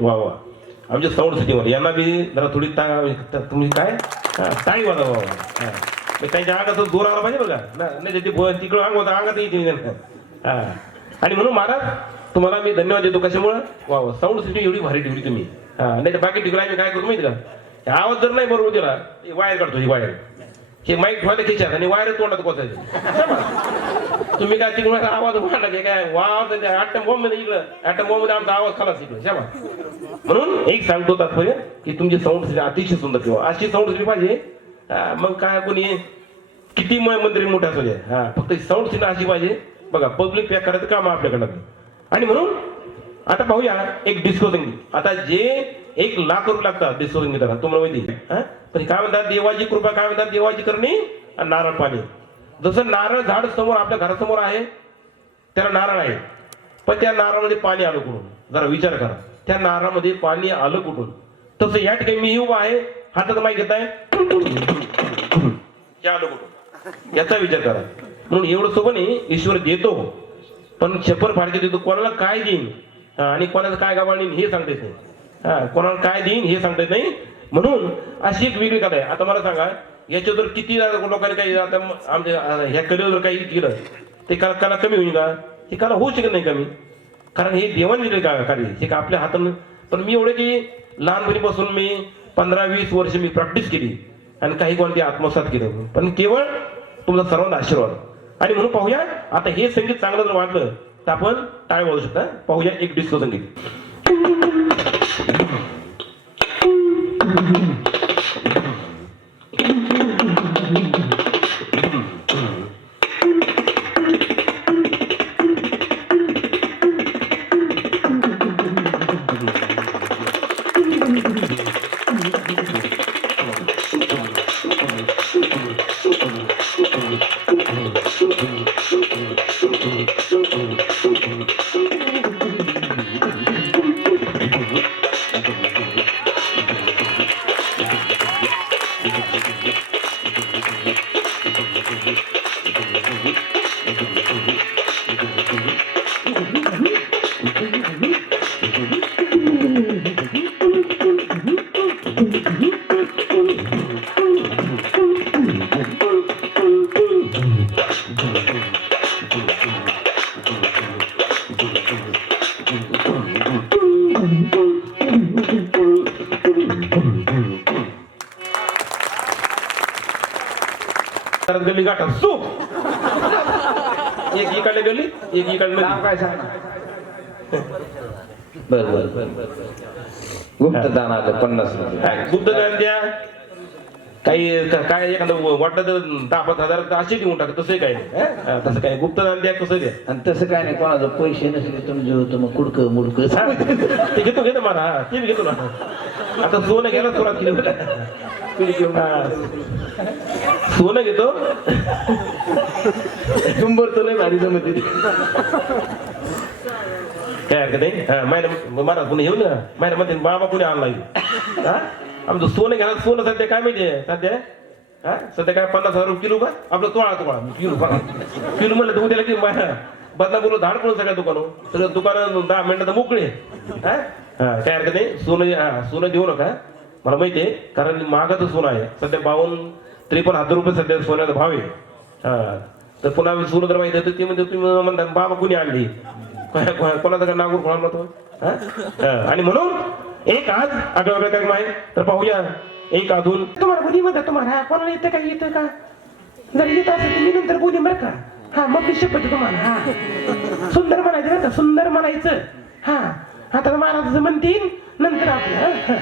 वा वा, आमच्या साऊंड सिस्टीमवर यांना बी जरा थोडी तुम्ही काय टाळी वाजवा. त्यांच्या अंगात जोर आला पाहिजे बघा, नाही तिकडं अंग होता अंगात येते. हा, आणि म्हणून महाराज तुम्हाला मी धन्यवाद देतो. कशामुळे? वा वा, साऊंड सिस्टीम एवढी भारी ठेवली तुम्ही. नाही तर बाकी ठिकाणी आम्ही काय करू माहिती का, आवाज जर नाही बरोबर दिला वायर काढतो. ही वायर, हे माईक ठेवायला खिशात आणि वायर तोंडात कोचायचे. तुम्ही काय तिकडून आवाज वाढला की काय वाव, ॲटम बॉम्ब मध्ये इकडं ॲटम बॉम्ब मध्ये आमचा आवाज खालाच इकडे शाबा. म्हणून एक सांगतो तात्पर्य की तुमची साऊंड सिस्टीम अतिशय सुंदर ठेवा. अशी साऊंड सिस्टीम पाहिजे. मग काय कोणी किती मंत्री मोठे असू द्या, हा फक्त साऊंड सिस्टीम अशी पाहिजे. बघा पब्लिक पॅक करायचं काम आपल्याकडं. आणि म्हणून आता पाहूया एक डिस्को संगीत. आता जे 1 लाख रुपये लागतात डिस्को संगीताला तुम्हाला माहिती. पण काय म्हणतात, देवाची कृपा, काय म्हणतात, देवाची करणी आणि नारळ पाणी. जसं नारळ झाड समोर आपल्या घरासमोर आहे, त्याला नारळ आहे, पण त्या नारळामध्ये पाणी आलं कुठून? जरा विचार करा, त्या नारळामध्ये पाणी आलं कुठून? तसं या ठिकाणी मी उभा आहे, हातात माईक घेत आहे, हे आलं कुठून? याचा विचार करा. म्हणून एवढं सोबत ईश्वर देतो, पण छप्पर फाडके देतो. कोणाला काय देईन आणि कोणाला काय गावाळीन हे सांगता येत नाही. कोणाला काय देईन हे सांगता येत नाही. म्हणून अशी एक वेगळी कथा आहे. आता मला सांगा, याच्या जर किती लोकांनी काही आता आमच्या ह्या कलेवर जर काही केलं ते कला कमी होईल का? हे कला होऊ शकत नाही कमी, कारण हे देवाने दिले का कार्य, हे का आपल्या हातानं. पण मी एवढं की लहानपणीपासून मी 15-20 वर्ष मी प्रॅक्टिस केली आणि काही कोणती आत्मसात केलं, पण केवळ तुमचा सर्वांचा आशीर्वाद. आणि म्हणून पाहूया आता हे संगीत चांगलं जर वाटलं तर आपण टाळ वाजवू शकता. पाहूया एक डिस्को संगीत. गल्ली गाठा सूप, एक इकडे गल्ली एक इकडे. काय सांग? बर गुप्तदान आलं 50 रुपये. गुप्तदान द्या. काही काय एखादं वाटलं तर 10-5 हजार असे देऊन टाक, तसं काय नाही. तसं काय गुप्तदान द्या, कसं द्या. आणि तसं काय नाही, कोणाचं पैसे नसले तुमचे होतं मग कुडकं मुडकं ते घेतो मला, ते घेतो ना. आता सोनं घ्यायला सुरुवात केली, सोनं घेतो. तुंबर तर लय भारी जमते. काय हरकत नाही. मला कोणी येऊ ना माझ्या मध्ये बाबा कोणी आणला आमचं सोनं घ्यायला. सोनं सध्या काय माहितीये, सध्या काय 50,000 रुपये किलो का आपलं. तोळा किलो बघा, किलो म्हणलं तर उद्याला की बदलापूर धाड पडून सगळ्या सगळं दुकानं 10 मिनिटात मोकळे. काय हरकत नाही. सोनं देऊ नका, मला माहितीये, कारण महागाचं सोनं आहे सध्या. 52-53 हजार रुपये सध्या सोन्याचा भाव आहे. तर पुन्हा सोनं जर माहिती आहे तर ते म्हणजे तुम्ही म्हणता बाबा कोणी आणली, कोणाचा का नागूर खोळा म्हणतो. आणि म्हणून एक आज आठवड्या कार्यक्रम आहे, तर पाहूया एक अजून. तुम्हाला बोली म्हणतात, तुम्हाला कोणाला येतं का, येतं का? जर येत असेल तुम्ही नंतर बोली बरं का. हा मग मी शपथ तुम्हाला सुंदर म्हणायचं बरं का, सुंदर म्हणायचं. हा आता महाराज म्हणतील नंतर आपलं.